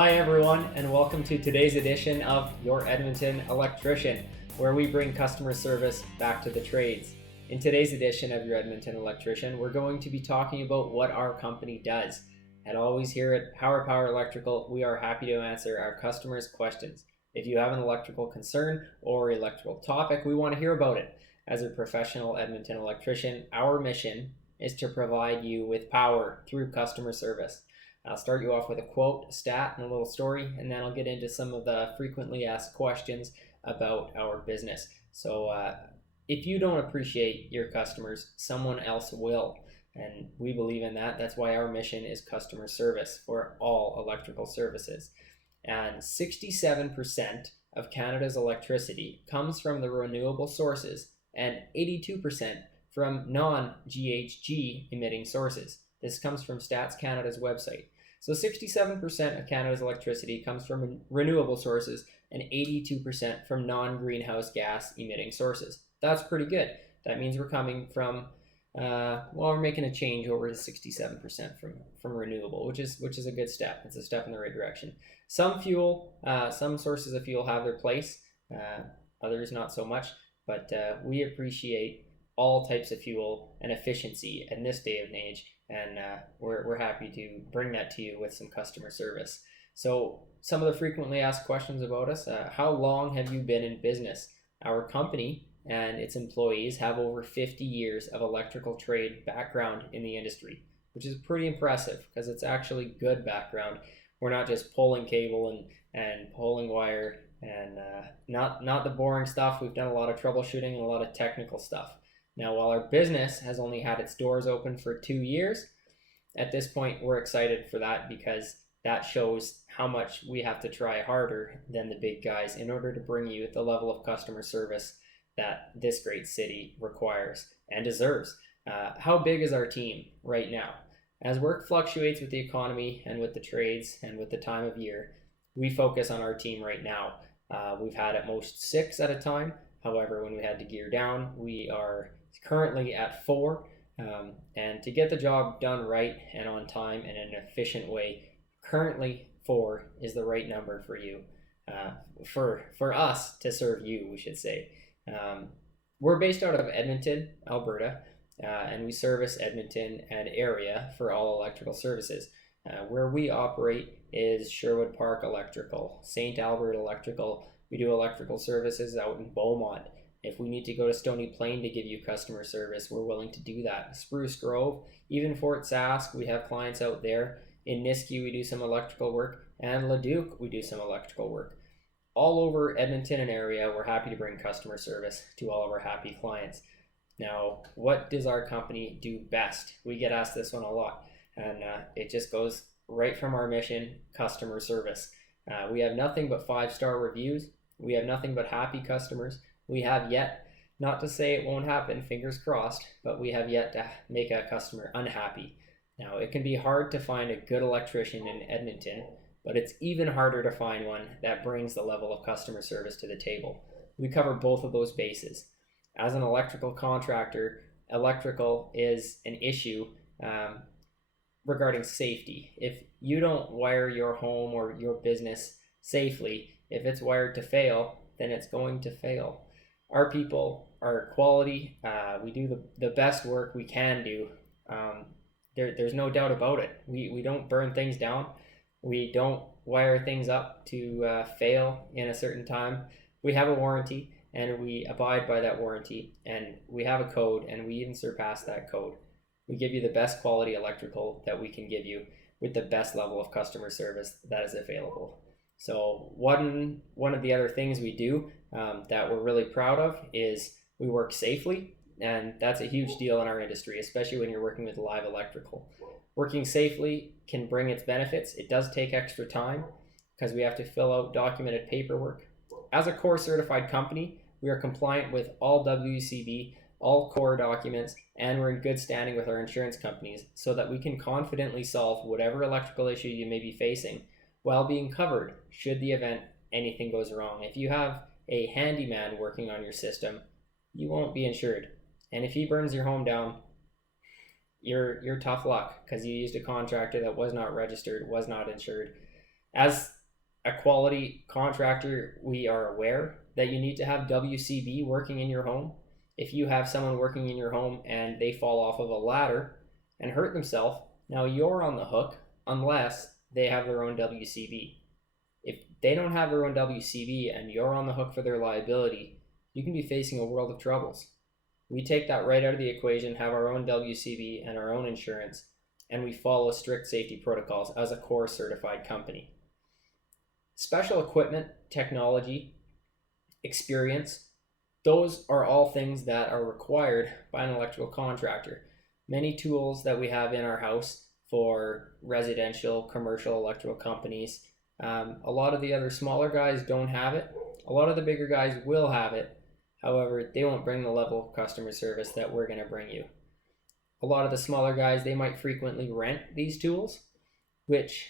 Hi everyone, and welcome to today's edition of Your Edmonton Electrician, where we bring customer service back to the trades. In today's edition of Your Edmonton Electrician, we're going to be talking about what our company does. And always here at Hauer Power Electrical, we are happy to answer our customers' questions. If you have an electrical concern or electrical topic, we want to hear about it. As a professional Edmonton electrician, our mission is to provide you with power through customer service. I'll start you off with a quote, a stat, and a little story, and then I'll get into some of the frequently asked questions about our business. So if you don't appreciate your customers, someone else will. And we believe in that. That's why our mission is customer service for all electrical services. And 67% of Canada's electricity comes from the renewable sources and 82% from non-GHG emitting sources. This comes from Stats Canada's website. So 67% of Canada's electricity comes from renewable sources and 82% from non-greenhouse gas emitting sources. That's pretty good. That means we're coming from, we're making a change over to 67% from renewable, which is a good step. It's a step in the right direction. Some sources of fuel have their place, others not so much, but we appreciate all types of fuel and efficiency in this day and age, and we're happy to bring that to you with some customer service. So some of the frequently asked questions about us: how long have you been in business? Our company and its employees have over 50 years of electrical trade background in the industry, which is pretty impressive because it's actually good background. We're not just pulling cable and pulling wire and not the boring stuff. We've done a lot of troubleshooting and a lot of technical stuff. Now, while our business has only had its doors open for 2 years, at this point we're excited for that because that shows how much we have to try harder than the big guys in order to bring you the level of customer service that this great city requires and deserves. How big is our team right now? As work fluctuates with the economy and with the trades and with the time of year, we focus on our team right now. We've had at most 6 at a time. However, when we had to gear down, we are currently at 4, and to get the job done right and on time and in an efficient way, currently 4 is the right number for you, for us to serve you, we should say. We're based out of Edmonton, Alberta, and we service Edmonton and area for all electrical services. Where we operate is Hauer Power Electrical, St. Albert Electrical. We do electrical services out in Beaumont. If we need to go to Stony Plain to give you customer service, we're willing to do that. Spruce Grove, even Fort Sask, we have clients out there. In Nisku, we do some electrical work, and Leduc, we do some electrical work. All over Edmonton and area, we're happy to bring customer service to all of our happy clients. Now, what does our company do best? We get asked this one a lot, and it just goes right from our mission: customer service. We have nothing but 5-star reviews. We have nothing but happy customers. We have yet, not to say it won't happen, fingers crossed, but we have yet to make a customer unhappy. Now, it can be hard to find a good electrician in Edmonton, but it's even harder to find one that brings the level of customer service to the table. We cover both of those bases. As an electrical contractor, electrical is an issue regarding safety. If you don't wire your home or your business safely, if it's wired to fail, then it's going to fail. Our people are quality. We do the best work we can do. There's no doubt about it. We don't burn things down. We don't wire things up to fail in a certain time. We have a warranty and we abide by that warranty, and we have a code and we even surpass that code. We give you the best quality electrical that we can give you with the best level of customer service that is available. So one of the other things we do that we're really proud of is we work safely, and that's a huge deal in our industry, especially when you're working with live electrical. Working safely can bring its benefits. It does take extra time because we have to fill out documented paperwork. As a core certified company, we are compliant with all WCB, all core documents, and we're in good standing with our insurance companies so that we can confidently solve whatever electrical issue you may be facing while being covered should the event anything goes wrong. If you have a handyman working on your system, you won't be insured. And if he burns your home down, you're tough luck because you used a contractor that was not registered, was not insured. As a quality contractor, we are aware that you need to have WCB working in your home. If you have someone working in your home and they fall off of a ladder and hurt themselves, now you're on the hook unless they have their own WCB. If they don't have their own WCB and you're on the hook for their liability, you can be facing a world of troubles. We take that right out of the equation, have our own WCB and our own insurance, and we follow strict safety protocols as a core certified company. Special equipment, technology, experience, those are all things that are required by an electrical contractor. Many tools that we have in our house for residential, commercial electrical companies, a lot of the other smaller guys don't have it. A lot of the bigger guys will have it. However, they won't bring the level of customer service that we're going to bring you. A lot of the smaller guys, they might frequently rent these tools, which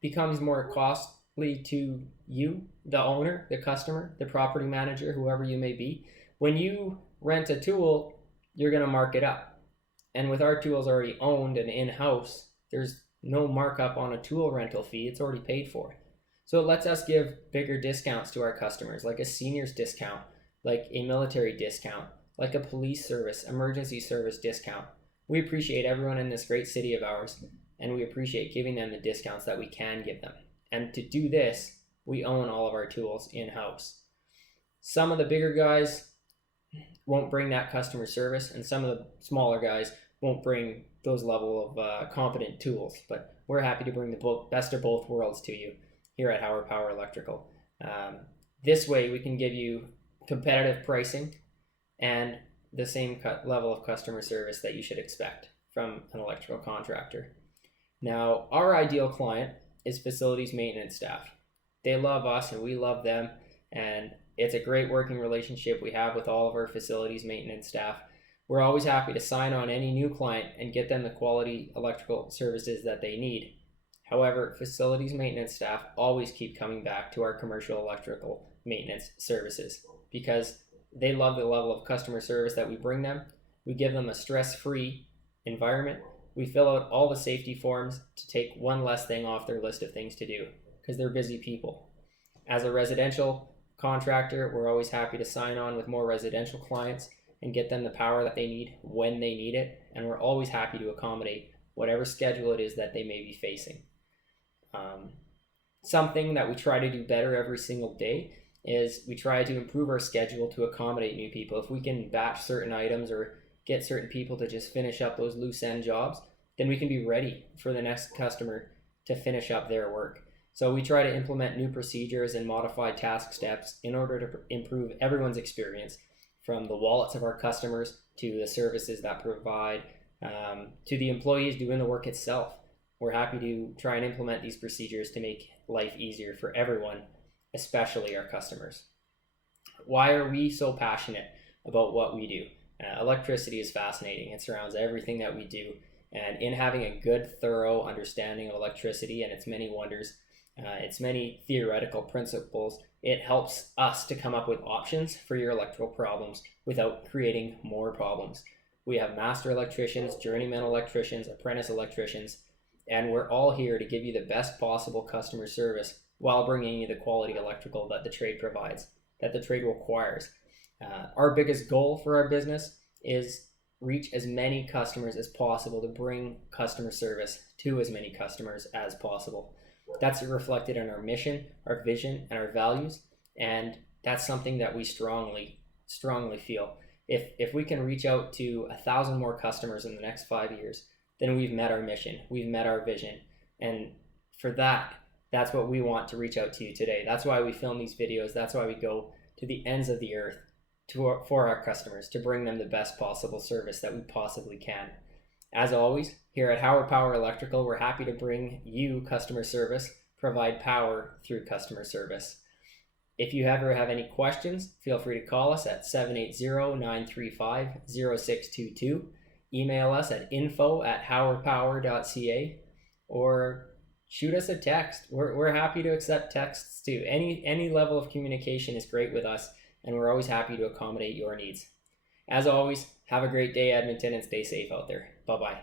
becomes more costly to you, the owner, the customer, the property manager, whoever you may be. When you rent a tool, you're going to mark it up. And with our tools already owned and in-house, there's no markup on a tool rental fee. It's already paid for. So it lets us give bigger discounts to our customers, like a seniors discount, like a military discount, like a police service, emergency service discount. We appreciate everyone in this great city of ours, and we appreciate giving them the discounts that we can give them. And to do this, we own all of our tools in-house. Some of the bigger guys won't bring that customer service, and some of the smaller guys won't bring those level of competent tools, but we're happy to bring the best of both worlds to you here at Hauer Power Electrical. This way we can give you competitive pricing and the same level of customer service that you should expect from an electrical contractor. Now, our ideal client is facilities maintenance staff. They love us and we love them, and it's a great working relationship we have with all of our facilities maintenance staff. We're always happy to sign on any new client and get them the quality electrical services that they need. However, facilities maintenance staff always keep coming back to our commercial electrical maintenance services because they love the level of customer service that we bring them. We give them a stress-free environment. We fill out all the safety forms to take one less thing off their list of things to do because they're busy people. As a residential contractor, we're always happy to sign on with more residential clients and get them the power that they need when they need it. And we're always happy to accommodate whatever schedule it is that they may be facing. Something that we try to do better every single day is we try to improve our schedule to accommodate new people. If we can batch certain items or get certain people to just finish up those loose end jobs, then we can be ready for the next customer to finish up their work. So we try to implement new procedures and modify task steps in order to improve everyone's experience, from the wallets of our customers to the services that provide, to the employees doing the work itself. We're happy to try and implement these procedures to make life easier for everyone, especially our customers. Why are we so passionate about what we do? Electricity is fascinating. It surrounds everything that we do. And in having a good, thorough understanding of electricity and its many wonders, its many theoretical principles, it helps us to come up with options for your electrical problems without creating more problems. We have master electricians, journeyman electricians, apprentice electricians, and we're all here to give you the best possible customer service while bringing you the quality electrical that the trade provides, that the trade requires. Our biggest goal for our business is reach as many customers as possible, to bring customer service to as many customers as possible. That's reflected in our mission, our vision, and our values, and that's something that we strongly feel. If we can reach out to 1,000 more customers in the next 5 years, then we've met our mission, we've met our vision, and for that's what we want to reach out to you today. That's why we film these videos. That's why we go to the ends of the earth for our customers, to bring them the best possible service that we possibly can. As always, here at Hauer Power Electrical, we're happy to bring you customer service, provide power through customer service. If you ever have any questions, feel free to call us at 780-935-0622. Email us at info@hauerpower.ca, or shoot us a text. We're happy to accept texts too. Any level of communication is great with us, and we're always happy to accommodate your needs. As always, have a great day, Edmonton, and stay safe out there. Bye-bye.